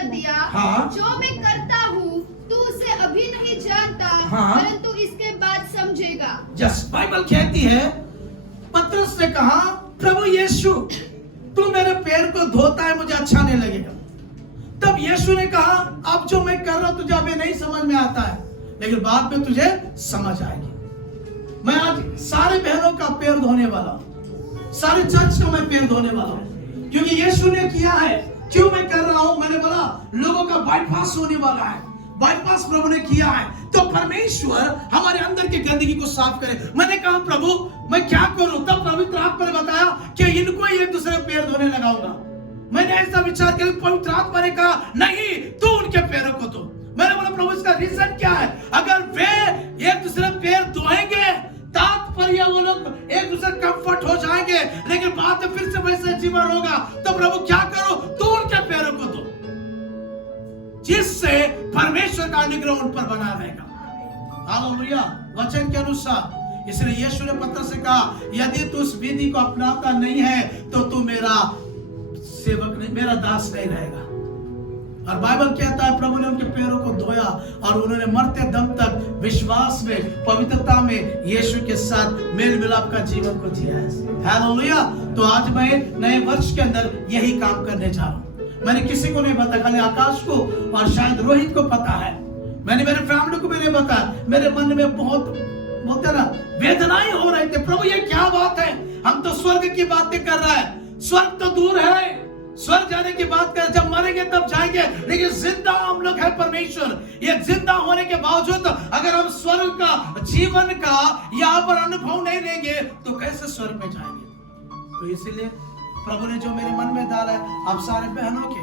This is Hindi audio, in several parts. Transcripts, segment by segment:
उत्तर दिया, हाँ। जो मैं करता हूँ तू उसे अभी नहीं जानता, हाँ। परंतु इसके बाद समझेगा। जस्ट बाइबल कहती है, पतरस ने कहा, प्रभु यीशु तू मेरे पैर को धोता है, मुझे अच्छा नहीं लगेगा। तब यीशु ने कहा, अब जो मैं कर रहा हूं तुझे अभी नहीं समझ में आता है, लेकिन बाद में तुझे समझ आएगी। मैं आज सारे बहनों का पैर धोने वाला हूं, सारे चर्च का मैं पैर धोने वाला हूं, क्योंकि यीशु ने किया है। क्यों मैं कर रहा हूं? मैंने बोला लोगों का बाईपास होने वाला है, बाईपास प्रभु ने किया है, तो परमेश्वर हमारे अंदर की गंदगी को साफ करे। मैंने कहा प्रभु मैं क्या करूं? तब पवित्र आत्मा ने बताया कि इनको एक दूसरे पैर धोने लगाऊंगा। मैंने ऐसा विचार किया, पवित्र आत्मा ने कहा नहीं, तू उनके पैरों को धो। मैंने बोला प्रभु इसका रीजन क्या है? अगर वे एक दूसरे पैर धोएंगे, तात्पर्य वो लोग एक दूसरे कंफर्ट हो जाएंगे, लेकिन बाद में फिर से वैसे जीवन होगा। तो प्रभु क्या करो? तू उनके पैरों को धो, जिससे परमेश्वर का अनुग्रह उन पर बना रहेगा। हालेलुया। वचन के अनुसार इसलिए यीशु ने पतरस से कहा, यदि तू उस विधि को अपनाता नहीं है तो तू मेरा सेवक नहीं, मेरा दास नहीं रहेगा। और बाइबल कहता है प्रभु ने उनके पैरों को धोया और उन्होंने मरते दम तक विश्वास में, पवित्रता में यीशु के साथ मेल मिलाप का जीवन को जिया है। हालेलुया। तो आज मैं नए वर्ष के अंदर यही काम करने जा रहा हूं। मैंने किसी को नहीं बताया, खाली आकाश को और शायद रोहित को पता है। मैंने मेरे फैमिली को भी नहीं बताया। मेरे मन में बहुत बोलते ना वेदनाएं हो रहे थे, प्रभु ये क्या बात है? हम तो स्वर्ग की बातें कर रहे हैं, स्वर्ग तो दूर है, स्वर्ग जाने की बात कर, जब मरेंगे तब जाएंगे, लेकिन जिंदा हम लोग है परमेश्वर। ये जिंदा होने के बावजूद अगर हम स्वर्ग का जीवन का यहाँ पर अनुभव नहीं लेंगे तो कैसे स्वर्ग में जाएंगे? तो इसीलिए प्रभु ने जो मेरे मन में डाला है, आप सारे बहनों के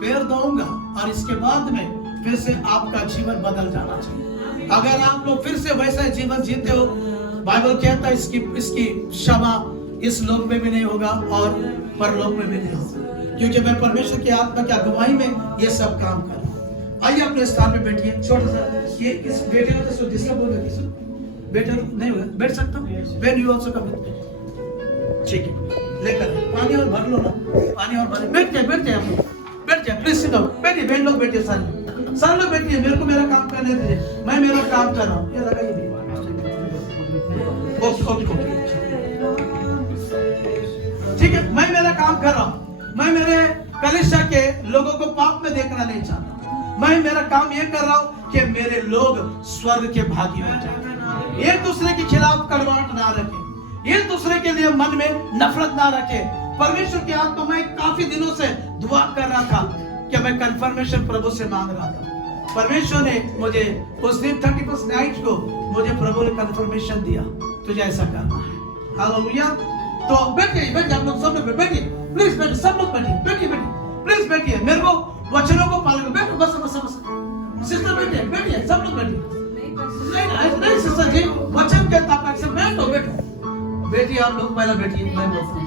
पैर धोऊंगा और इसके बाद में फिर से आपका जीवन बदल जाना चाहिए। अगर आप लोग फिर से वैसा जीवन जीते हो, बाइबल कहता है इसकी क्षमा इस लोक में भी नहीं होगा और परलोक में भी नहीं होगा, क्योंकि मैं परमेश्वर की आत्मा की अगुवाई में ये सब काम कर रहा हूं। आइए अपने स्थान पे बैठिए। छोटा सा ये इस बेटे को तो डिस्टर्ब हो गया, बेटे नहीं होगा, बैठ सकता हूँ? व्हेन यू आल्सो कम, ठीक है, लेकर पानी और भर लो ना, पानी और भर। बैठ जाए आप लोग, बैठ जाए, प्लीज सिट डाउन। बैठिए, बहन लोग बैठिए, सारे लोग बैठिए, मेरे को मेरा काम करने दीजिए, मैं मेरा काम कर रहा हूँ। ये लगाइए, ठीक है, मैं मेरा काम कर रहा हूँ। मैं मेरे कलीसिया के लोगों को पाप में देखना नहीं चाहता। मैं मेरा काम ये कर रहा हूँ कि मेरे लोग स्वर्ग के भागी हो जाए, एक दूसरे के खिलाफ कड़वाहट ना रखें, एक दूसरे के लिए मन में नफरत ना रखें। परमेश्वर की आत्मा में काफी दिनों से दुआ कर रहा था कि मैं कन्फर्मेशन प्रभु से मांग रहा था। परमेश्वर ने मुझे उस दिन 31 नाइट को मुझे प्रभु ने कन्फर्मेशन दिया, तुझे ऐसा करना है। हालेलुया। तो बैठिए, आप लोग सब लोग बैठिए, प्लीज बैठिए, सब लोग बैठिए, प्लीज बैठिए, मेरे को वचनों को पालन, बैठो, बस सिस्टर बैठिए, सब लोग बैठिए। नहीं सिस्टर जी, वचन कहता है आपका, बैठिए आप लोग, पहले बैठिए, मैं बोलता हूँ।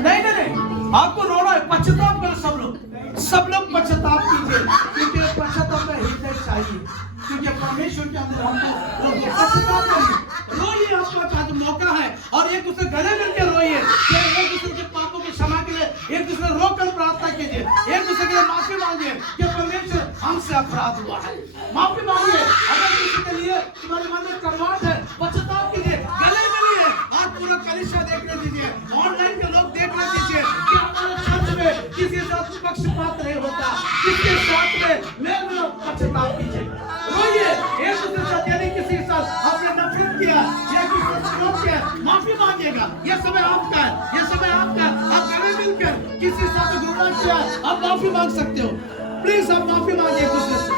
नहीं, आपको रोना है, पश्चाताप करो सब लोग पश्चाताप कीजिए, क्योंकि पश्चाताप का हृदय चाहिए, क्योंकि परमेश्वर के अंदर हमको पश्चाताप करिए, रोइए। आपका आज मौका है और एक दूसरे गले मिलकर रोइए, एक दूसरे के पापों की क्षमा के लिए एक दूसरे रोककर प्रार्थना कीजिए, एक दूसरे के लिए माफी मांगिए कि परमेश्वर हमसे अपराध हुआ है, माफी मांगिए। अगर किसी के लिए तुम्हारे मन में कड़वाहट है, पश्चाताप कीजिए, गले मिलिए। आज पूरा कलीसिया देखने दीजिए, ऑनलाइन के लोग देखने दीजिए कि हमारे चर्च में किसी के साथ पक्षपात नहीं होता, किसके साथ में मेल मिलाप, पश्चाताप कीजिए, रोइए एक दूसरे के साथ। यदि किसी के साथ आपने नफरत किया या किसी से विरोध किया, माफी मांगिएगा। यह समय आपका है, यह समय आपका है। आप गले मिलकर किसी के साथ घृणा किया, आप माफी मांग सकते हो। प्लीज आप माफी मांगिए एक दूसरे से,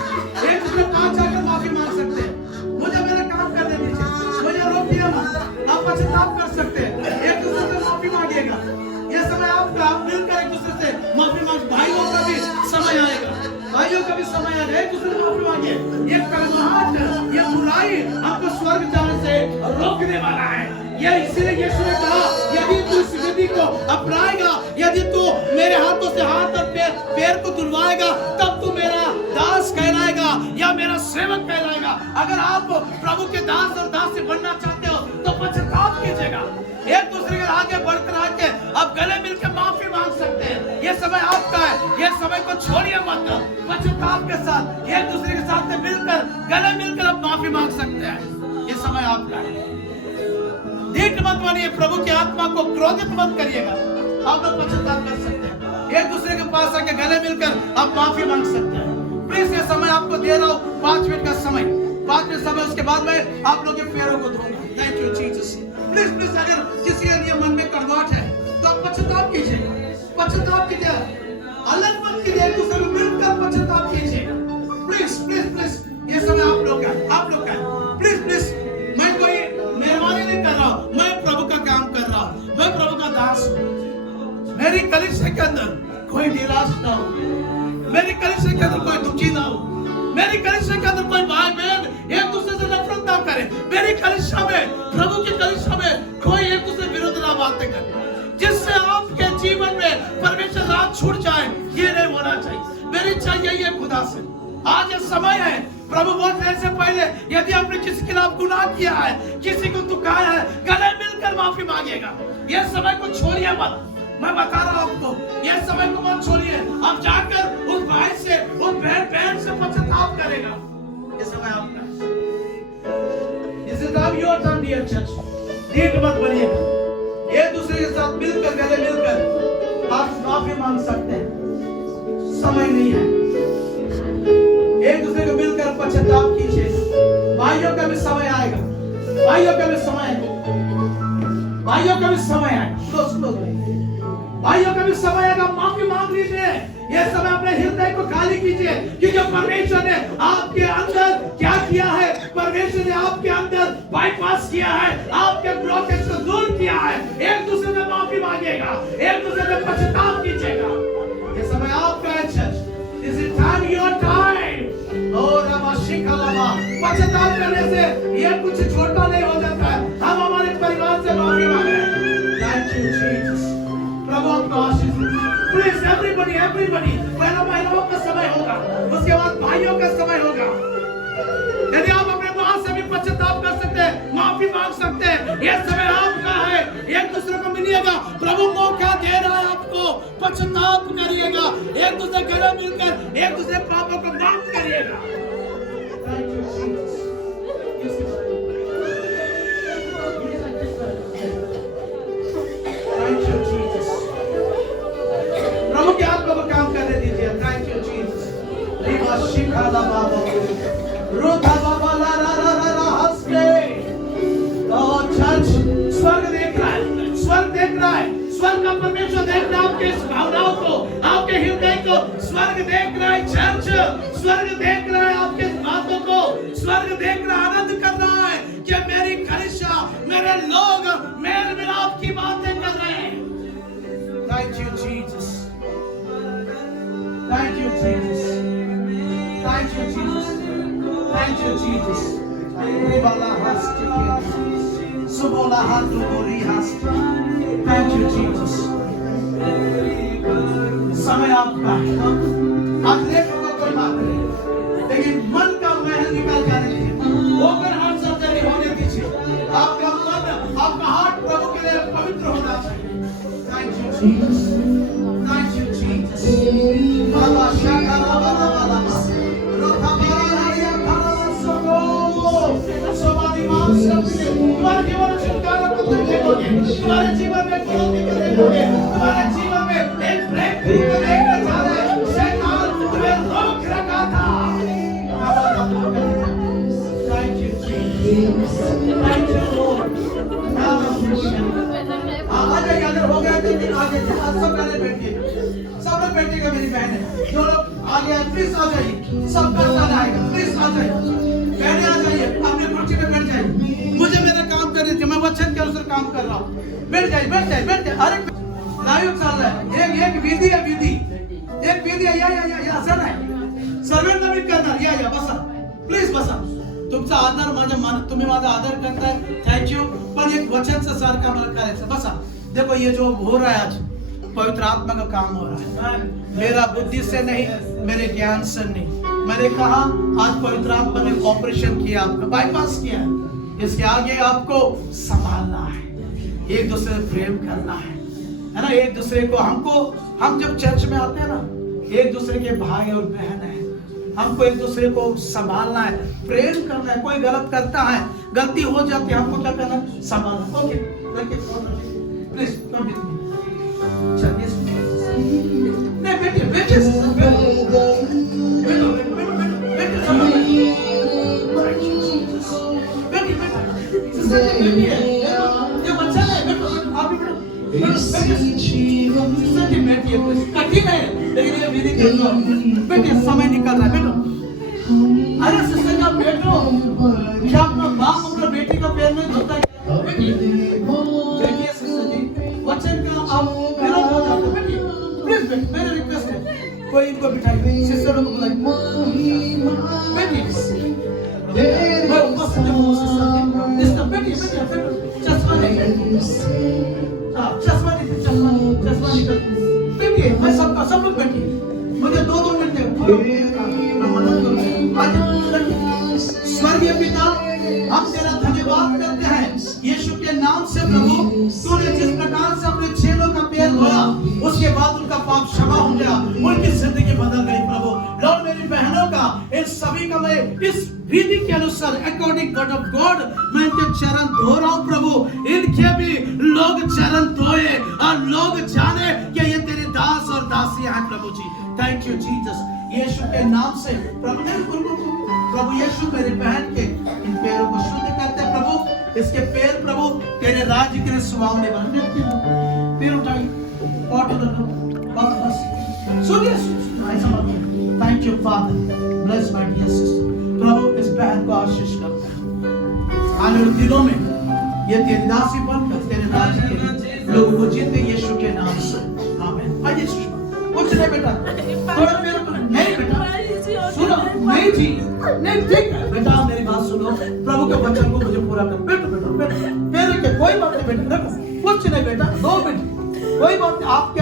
एक दूसरे पास जाकर माफी मांग सकते हैं। मुझे मेरा काम करने दीजिए, मुझे रोकिए मत, आप पश्चाताप कर सकते हैं, एक दूसरे से माफी मांगिएगा। यह समय आपका, मिलकर एक दूसरे से माफी मांग। भाइयों का भी समय आएगा, भाइयों का भी समय आएगा, एक दूसरे से माफी मांगिए। ये कड़वाहट, ये बुराई आपको स्वर्ग जाने से रोकने वाला है। यह इसीलिए यीशु ने कहा, यदि तू इस विधि को अपनाएगा, यदि तू मेरे हाथों से हाथ और पैर को धुलवाएगा, तब तू मेरा दास कहलाएगा या मेरा सेवक कहलाएगा। अगर आप प्रभु के दास और दासी बनना चाहते हो तो पश्चाताप कीजिएगा, एक दूसरे के आगे बढ़कर आके आप गले मिलकर माफी मांग सकते हैं। ये समय आपका है। ये समय को छोड़िए मत। पश्चाताप के साथ एक दूसरे के साथ में मिलकर, गले मिलकर आप माफी मांग सकते हैं। ये समय आपका है। दीठ मत बनिए, प्रभु की आत्मा को क्रोधित मत करिएगा। आप लोग पश्चाताप कर सकते हैं। एक दूसरे के पास आके गले मिलकर आप माफी मांग सकते हैं। प्लीज ये समय आपको दे रहा हूँ, 5 मिनट का समय, 5 मिनट समय। उसके बाद में आप लोग के पैरों को धोऊंगा। Thank you Jesus. Please please, अगर किसी के लिए मन में कड़वाहट है तो आप पश्चाताप कीजिएगा। पश्चाताप कीजिए, अलग मत कीजिए, एक दूसरे को मिलकर पश्चाताप कीजिएगा। प्लीज प्लीज प्लीज, ये समय आप लोग का, आप लोग का। प्लीज प्लीज, मैं कोई मेहरबानी नहीं कर रहा हूँ, मैं प्रभु का काम कर रहा हूँ, मैं प्रभु का दास हूँ। मेरी कलीसिया के अंदर कोई निराश ना हो, मेरी कलीसिया के अंदर कोई दुखी ना हो, मेरी कलीसिया के अंदर कोई भाई बहन एक दूसरे से नफरत ना करे, मेरी कलीसिया में, प्रभु की कलीसिया में कोई एक दूसरे विरुद्ध ना बातें करे, जिससे आपके जीवन में परमेश्वर राज छूट जाए। ये नहीं होना चाहिए। मेरी चाहिए ये खुदा से। आज ये समय है, प्रभु बोलने से पहले यदि आपने किसी के खिलाफ गुनाह किया है, किसी को दुखाया है, गले मिलकर माफी मांगेगा। ये समय को छोड़िए मत। मैं बता रहा हूं आपको, ये समय को मत छोड़िए। आप जाकर उस भाई से, उस बहन से पश्चाताप करेगा। ये समय आपका है। This is now your turn, dear church. दीठ मत बनिएगा। एक दूसरे के साथ मिलकर, गले मिलकर आप माफी मांग सकते हैं। समय नहीं है। एक दूसरे को मिलकर पश्चाताप कीजिए। भाइयों का भी समय आएगा, भाइयों का भी समय आएगा, भाइयों का भी समय आएगा। भाइयों का भी समय आएगा। माफी मांग लीजिए। ये समय अपने हृदय को खाली कीजिए, क्योंकि परमेश्वर ने आपके अंदर क्या किया है। परमेश्वर ने आपके अंदर बाईपास किया है, आपके ब्लॉकेज को दूर किया है। एक दूसरे से माफी मांगेगा, एक दूसरे से पश्चाताप कीजिएगा। ये समय आपका है church. This is time, your time. पश्चाताप करने से ये कुछ छोटा नहीं हो जाता है। हम हमारे परिवार से माफी मांगे। Thank you, Jesus. प्रभु आपको आशीष दे। Please everybody, everybody, पहला महिलाओं का समय होगा, उसके बाद भाइयों का समय होगा। यदि आप अपने मां से भी पश्चाताप कर सकते हैं, माफी मांग सकते हैं, यह समय आपका है। एक दूसरे को मिलिएगा, प्रभु मौका दे रहा है आपको। पश्चाताप करिएगा, एक दूसरे गले मिलकर एक दूसरे पापों को माफ करिएगा। प्रभु के आत्मा को काम करने दीजिए। Thank you Jesus. रिवा शिखाला बाबा रोधा बाबा ला ला ला ला ला हंसके। और चर्च स्वर्ग देख रहा है, स्वर्ग देख रहा है, स्वर्ग का परमेश्वर देख रहा है आपके भावनाओं को, आपके हृदय को। स्वर्ग देख रहा है चर्च, स्वर्ग देख रहा है आपके बातों को, स्वर्ग देख रहा है, आनंद कर रहा है कि मेरी कलीसिया, मेरे लोग मेल मिलाप की बातें कर रहे हैं। Thank you Jesus. Thank you, Jesus. Thank you, Jesus. Thank you, Jesus. Rivala hasti, subola hatu bori hasti. Thank you, Jesus. समय आपका है। आप देखोगे कोई बात नहीं, लेकिन मन का महल निकल जाने दीजिए। ओपन हार्ट सर्जरी होने दीजिए। आपका मन, आपका हार्ट प्रभु के लिए पवित्र होना चाहिए। Thank you, Jesus. Thank you, Jesus. बाबा शाकारा बाबा बाबा रोथा बारा हरिया खाना सगो समाधि मां से तुम्हारे जीवन में छुटकारा को तुम देखोगे। तुम्हारे जीवन में क्रांति को देखोगे। तुम्हारे जीवन में एक ब्रेक थ्रू को देखने जा रहे हैं। शैतान तुम्हें रोक रखा था। Thank you, Jesus. Thank you, Lord. आज अगर हो गया तो आगे सब पहले बैठिए, सब लोग बैठिएगा। मेरी बहन है, जो लोग आगे हैं प्लीज आ जाइए। सब करता आएगा, प्लीज आ जाइए। बहनें आ जाइए, अपने कुर्सी पे बैठ जाइए। मुझे मेरा काम करने दीजिए, मैं वचन के अनुसार काम कर रहा हूँ। बैठ जाइए, बैठ जाइए, बैठ जाइए। अरे लाइव चल रहा है, एक विधि है, विधि एक विधि है। या असर है सर्वेंट नवीन करना। या बसा, प्लीज बसा। तुमचा आदर माझ्या मन, तुम्ही माझा आदर करताय, थैंक यू। पण एक वचन से सार का मला करायचं। बसा। देखो ये जो हो रहा है आज, पवित्र आत्मा का काम हो रहा है। मेरा बुद्धि से नहीं, मेरे ज्ञान से नहीं। मैंने कहा आज पवित्र आत्मा ने ऑपरेशन किया, आपका बाईपास किया है। इसके आगे आपको संभालना है, एक दूसरे से प्रेम करना है। है ना, एक दूसरे को हम जब चर्च में आते हैं ना, एक दूसरे के भाई और बहन है, हमको एक दूसरे को संभालना है, प्रेम करना है। कोई गलत करता है, गलती हो जाती है, हमको क्या करना है? संभालना। ओके, प्लीज चलिए, नहीं बैठिए, बैठिए, कठिन है लेकिन ये विधि कर लो। बेटे समय निकल रहा है, बेटो। अरे सिस्टर का बेटो, क्या अपना बाप अपना बेटी का पैर नहीं धोता है? देखिए सिस्टर जी, वचन का आप विरोध हो जाते हैं। बेटी प्लीज, मेरी रिक्वेस्ट है, कोई इनको बिठाइए, सिस्टर को बुलाइए। बेटी मैं उपस्थित हूँ सिस्टर जी, बेटी चश्मा नहीं, चश्मा निकल। बैठिए, मैं सब लोग बैठिए, मुझे 2 मिनट दे। स्वर्गीय पिता, हम तेरा धन्यवाद करते हैं यीशु के नाम से प्रभु, तूने जिस प्रकार से अपने चेलों का पैर धोया, उसके बाद उनका पाप क्षमा हो गया, उनकी जिंदगी बदल गई प्रभु। लॉर्ड, मेरी बहनों का, इन सभी का मैं इस विधि के अनुसार अकॉर्डिंग वर्ड ऑफ गॉड मैं इनके चरण धो रहा हूं प्रभु। इनके भी लोग चरण धोए और लोग जाने कि ये तेरे दास और दासियां हैं प्रभु जी। थैंक यू जीसस, यीशु के नाम से प्रभु ने प्रभु यीशु मेरी बहन के इन पैरों को शुद्ध करते प्रभु। इसके पैर प्रभु तेरे राज्य के लिए सुहावने बने। पैर उठाइए, बस सुनिए, thank you father, bless my dear sister. प्रभु इस बहन को आशीष करते हैं, आने वाले दिनों में ये तेरी दासी बनकर तेरे राज्य के लोगों को जीते यीशु के नाम से, आमीन। आइए सुषमा, कुछ नहीं बेटा, थोड़ा मेरे को नहीं बेटा, सुनो, नहीं जी, नहीं ठीक है बेटा, मेरी बात सुनो, प्रभु के वचन को मुझे पूरा कर। बेटा मेरे के कोई बात नहीं बेटा, देखो कुछ नहीं बेटा, 2 मिनट, कोई बात नहीं। आपके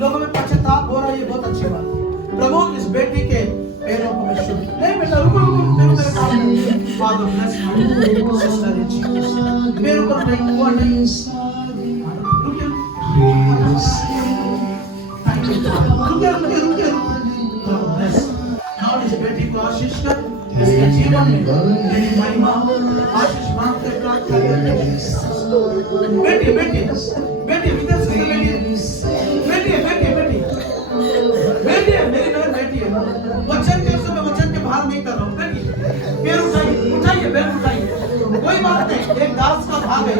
लोगों में पश्चाताप हो रहा है, ये बहुत अच्छी बात है। प्रभु इस बेटी के पैरों को मैं शुद्ध नहीं बेटा, रुको मेरे काम फादर ब्लेस सिस्टर जी, मेरे को नहीं हुआ नहीं, रुकिए, थैंक यू, रुकिए, ब्लेस लॉर्ड, इस बेटी को आशीष कर, इसके जीवन में तेरी महिमा आशीष मांगते प्रार्थना करते हैं। बेटी विदेश से बेटी मेरी बहन बेटी है, वचन के समय वचन के बाहर नहीं कर रहा हूँ। पैर उठाइए, पैर उठाइए, कोई बात नहीं, एक दास का भाग है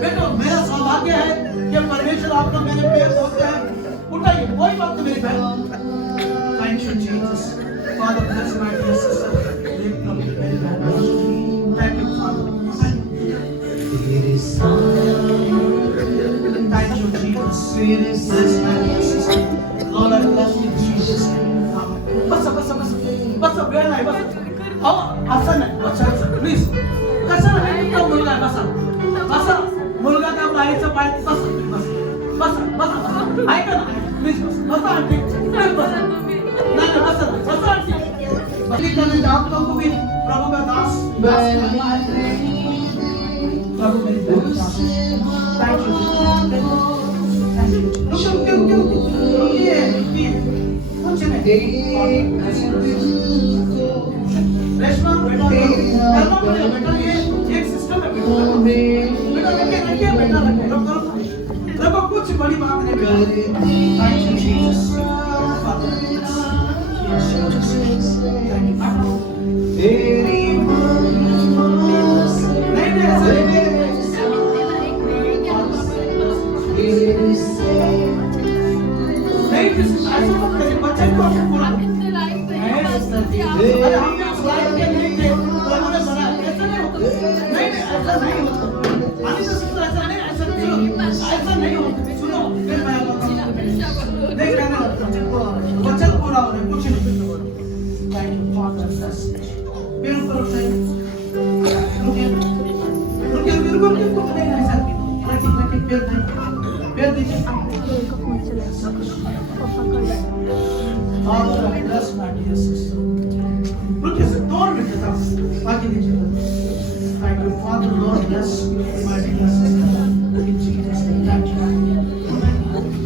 बेटो। मेरा सौभाग्य है कि परमेश्वर आपको मेरे पैर धोते हैं। उठाइए, कोई बात नहीं मेरी बहन। Thank you Jesus, father bless my dear sister, thank you father, thank you Jesus, bless my dear sister, lord I bless you Jesus. बस वेळ नाही, बस असं नाही, प्लीज कसं नाही, तुमचा मुलगा आहे, बसा मुलगा का बाईचं पाय, बस ऐका ना प्लीज, बसा आंटी, प्लीज बसा, नाही बसा आंटी। आप लोगों को भी प्रभु का दास प्रभु मेरी थैंक यू, रुकिए, कुछ नहीं, रेशमा बेटा करना पड़ेगा बेटा, ये एक सिस्टम है बेटा, रखिए बेटा, रखो, कुछ बड़ी बात नहीं बेटा। थैंक यू जीसस, वचन पूरा हो रहा है, कुछ नहीं। थैंक यू फादर, मेरे ऊपर रुकिए, पैर दीजिए। Father, bless my dear sister. रुकिए सर, 2 मिनट तक आगे दीजिए। Thank you, Father, Lord, bless my dear sister. In Jesus' name, thank you.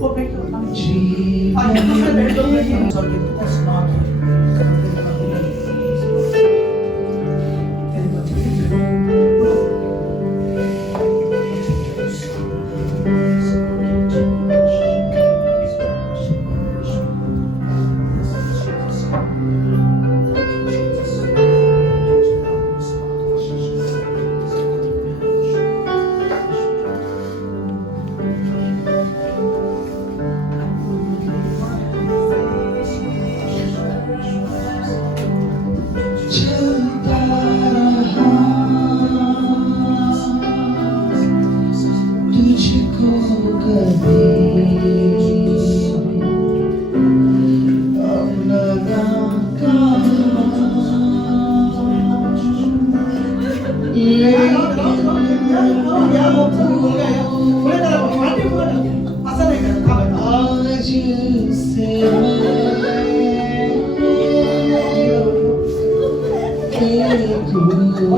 वो बैठ जाओ आइए दूसरे बैठ जाओ सर के पास ना तेरे बच्चे चलता रहा तुझको कभी अब लगा आज से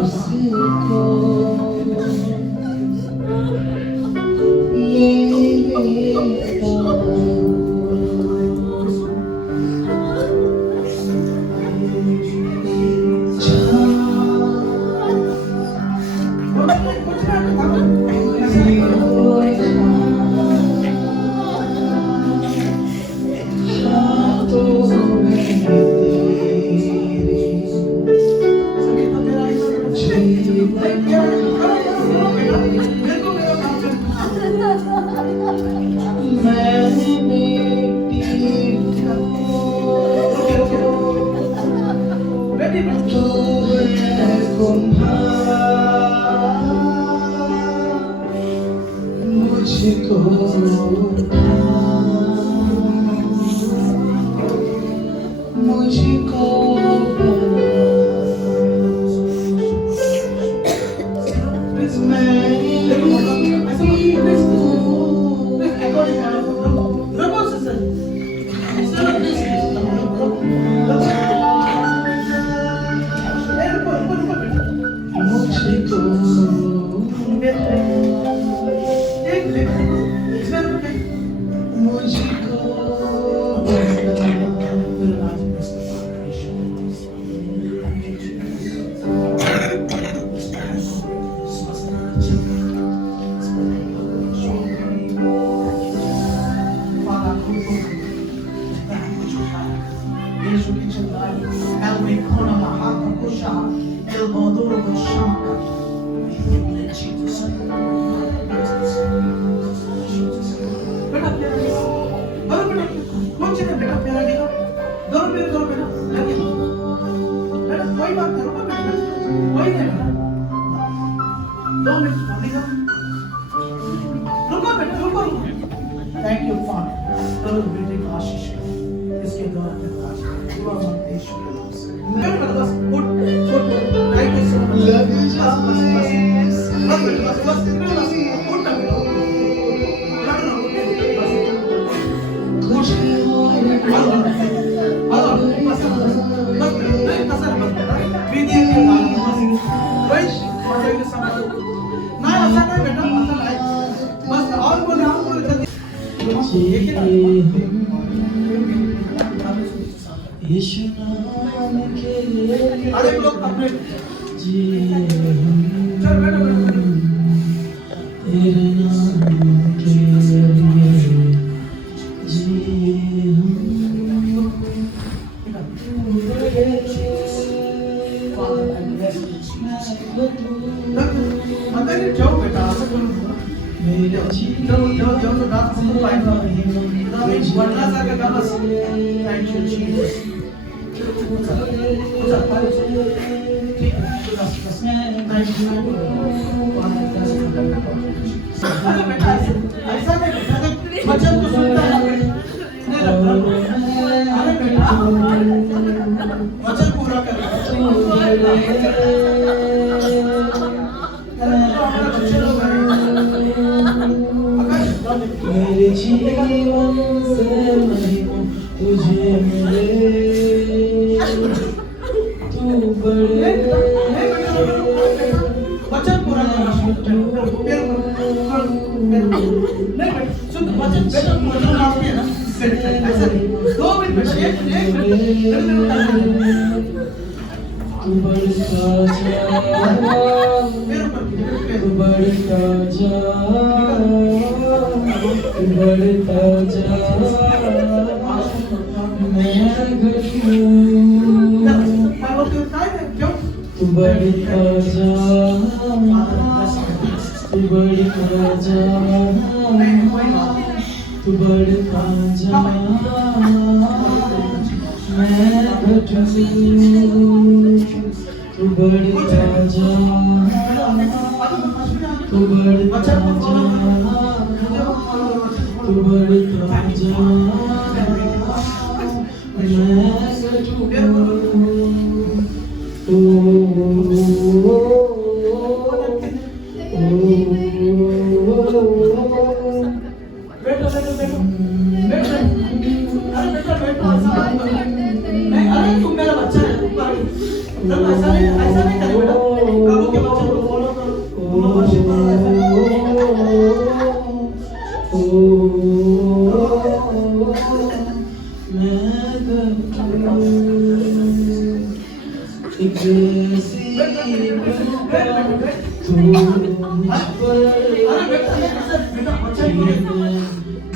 उसको ये मुझको मुझको थैंक यू फॉर प्रभु बेटे का आशीष इसके द्वारा दुआ मांगते हैं मैं बस उठ थैंक यू सो मच बस उठ ना कुछ यीशु नाम के अरे लोग अपने जिए चल बैठो तेरे नाम के लिए जिए मतलब जाओ बेटा मेरा जाओ तो रात को पाएगा वरना सा का बस थैंक यू जीसस ठीक है बस थैंक यू अरे बेटा ऐसा नहीं बेटा वचन को सुनता है नहीं लगता अरे बेटा वचन पूरा कर मेरे जीवन से महिमा तुझे मिले तू बड़े वचन पूरा करना नहीं सुन वचन बेटा वचन माफी है ना बेटा ऐसा नहीं 2 मिनट बेटा 1 मिनट तू बढ़ता जा मेरे ऊपर तू बढ़ता जा तू बढ़ता जा मैं घटूं क्यों तू बढ़ता जा तू बढ़ता जा तू बढ़ता जा मैं घटूं तू बढ़ता जा तू बढ़ता जा तू बढ़ता जा मैं घटूं बैठो बैठो बैठो बैठो अरे बेटा बैठो ऐसा नहीं अरे तुम मेरा बच्चा है तुम ऐसा नहीं करे बेटा प्रभु के बच्चे को फॉलो करो तुम लोग वर्शिप करो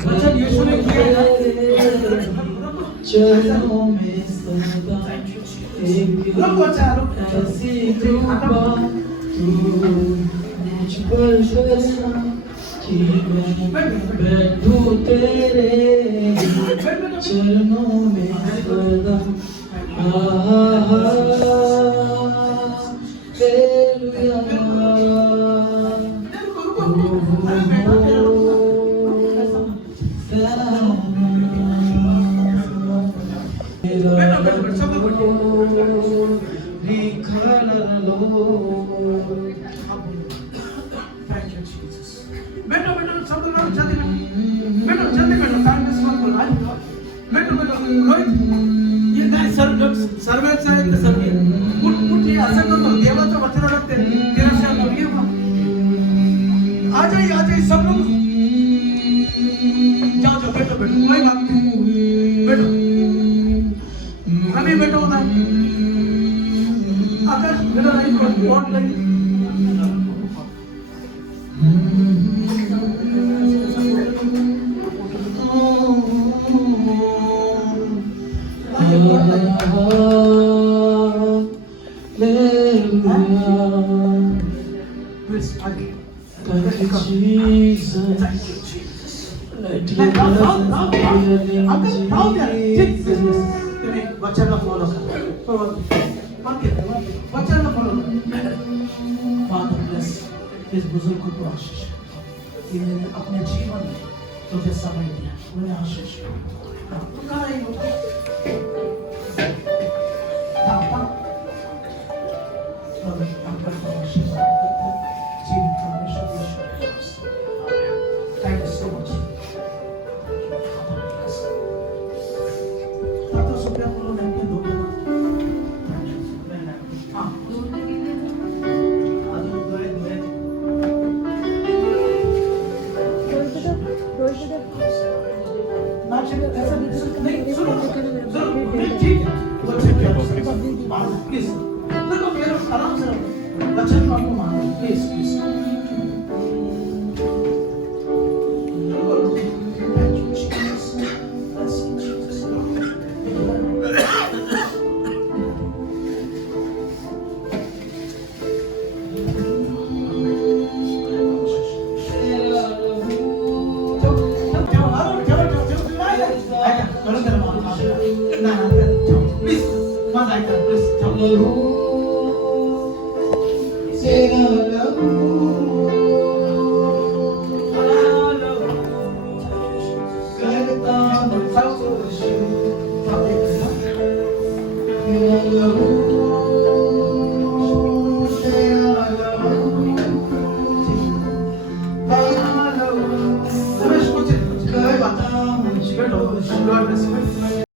वचन यीशु ने किया है चरणों में सदा एक ऐसी कृपा तू मुझ पर करना कि मैं बैठूं तेरे चरणों में सदा बैठो बैठो सब लोग जल्दी बैठो जल्दी बैठो टाइम वेस्ट मत करो आज बैठो बैठो रोहित ये काय सर्वेचा आहे ते सर्वे उठ ये असं करो देवाचं वचन लागते तेरा शब्द ये आ जाइए सब लोग जाओ जाओ बैठो बैठो कोई बात नहीं बैठो अभी बैठो उधर आकाश बैठो नहीं कोट लगी Thank you, Jesus. Let your presence be in Jesus. वचन का फॉलो करो वचन का फॉलो फादर ब्लेस इस बुजुर्ग को आशीष इन्होंने अपने जीवन में तुझे समय दिया उन्हें आशीष Thank you so much. Please, please. God bless you.